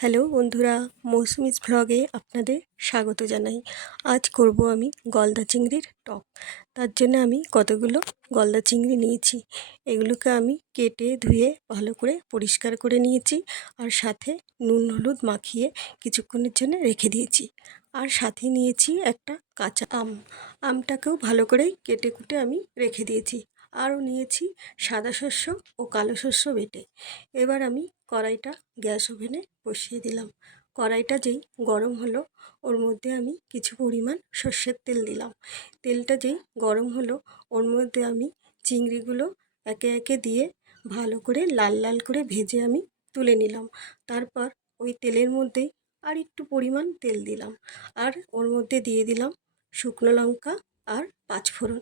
Hello বন্ধুরা মৌসুমিস ভ্লগে আপনাদের স্বাগত জানাই। আজ করব আমি গলদা চিংড়ির টক। তার জন্য আমি কতগুলো গলদা চিংড়ি নিয়েছি, এগুলোকে আমি কেটে ধুয়ে ভালো করে পরিষ্কার করে নিয়েছি আর সাথে নুন হলুদ মাখিয়ে কিছুক্ষণের জন্য রেখে দিয়েছি। আর সাথে নিয়েছি একটা কাঁচা আম। আমটাকেও ভালো করে কেটে কুটে আমি রেখে দিয়েছি। আরও নিয়েছি সাদা শস্য ও কালো শস্য বেটে। এবার আমি কড়াইটা গ্যাস ওভেনে বসিয়ে দিলাম। কড়াইটা যেই গরম হলো, ওর মধ্যে আমি কিছু পরিমাণ সর্ষের তেল দিলাম। তেলটা যেই গরম হলো, ওর মধ্যে আমি চিংড়িগুলো একে একে দিয়ে ভালো করে লাল লাল করে ভেজে আমি তুলে নিলাম। তারপর ওই তেলের মধ্যেই আর একটু পরিমাণ তেল দিলাম। আর ওর মধ্যে দিয়ে দিলাম শুকনো লঙ্কা আর পাঁচফোড়ন।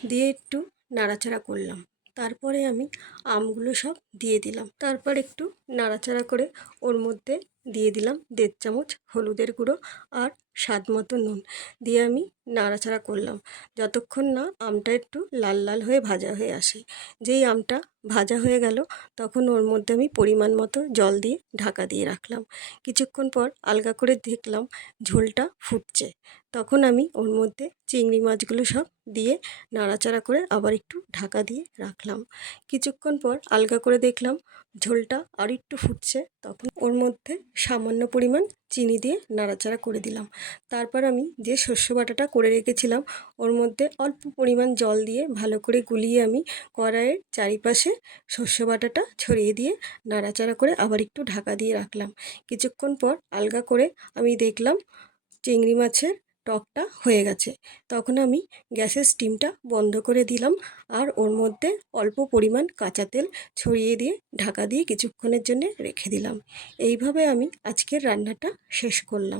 দিয়ে একটু নাড়াচাড়া করলাম। তারপরে আমি আমগুলো সব দিয়ে দিলাম। তারপর একটু নাড়াচাড়া করে ওর মধ্যে দিয়ে দিলাম দেড় চামচ হলুদের গুঁড়ো আর স্বাদ মতো নুন দিয়ে আমি নাড়াচাড়া করলাম। যতক্ষণ না আমটা একটু লাল লাল হয়ে ভাজা হয়ে আসে। যেই আমটা ভাজা হয়ে গেল, তখন ওর মধ্যে আমি পরিমাণ মতো জল দিয়ে ঢাকা দিয়ে রাখলাম। কিছুক্ষণ পর আলগা করে দেখলাম ঝোলটা ফুটছে। তখন আমি ওর মধ্যে চিংড়ি মাছগুলো সব দিয়ে নাড়াচাড়া করে আবার একটু ঢাকা দিয়ে রাখলাম। কিছুক্ষণ পর আলগা করে দেখলাম ঝোলটা আর একটু ফুটছে, তখন ওর মধ্যে সামান্য পরিমাণ চিনি দিয়ে নাড়াচাড়া করে দিলাম। তারপর আমি যে শস্য বাটাটা করে রেখেছিলাম, ওর মধ্যে অল্প পরিমাণ জল দিয়ে ভালো করে গুলিয়ে আমি কড়াইয়ের চারিপাশে শস্য বাটাটা ছড়িয়ে দিয়ে নাড়াচাড়া করে আবার একটু ঢাকা দিয়ে রাখলাম। কিছুক্ষণ পর আলগা করে আমি দেখলাম চিংড়ি মাছের টকটা হয়ে গেছে। তখন আমি গ্যাসের স্টিমটা বন্ধ করে দিলাম আর ওর মধ্যে অল্প পরিমাণ কাঁচা তেল ছড়িয়ে দিয়ে ঢাকা দিয়ে কিছুক্ষণের জন্য রেখে দিলাম। এইভাবে আমি আজকের রান্নাটা শেষ করলাম।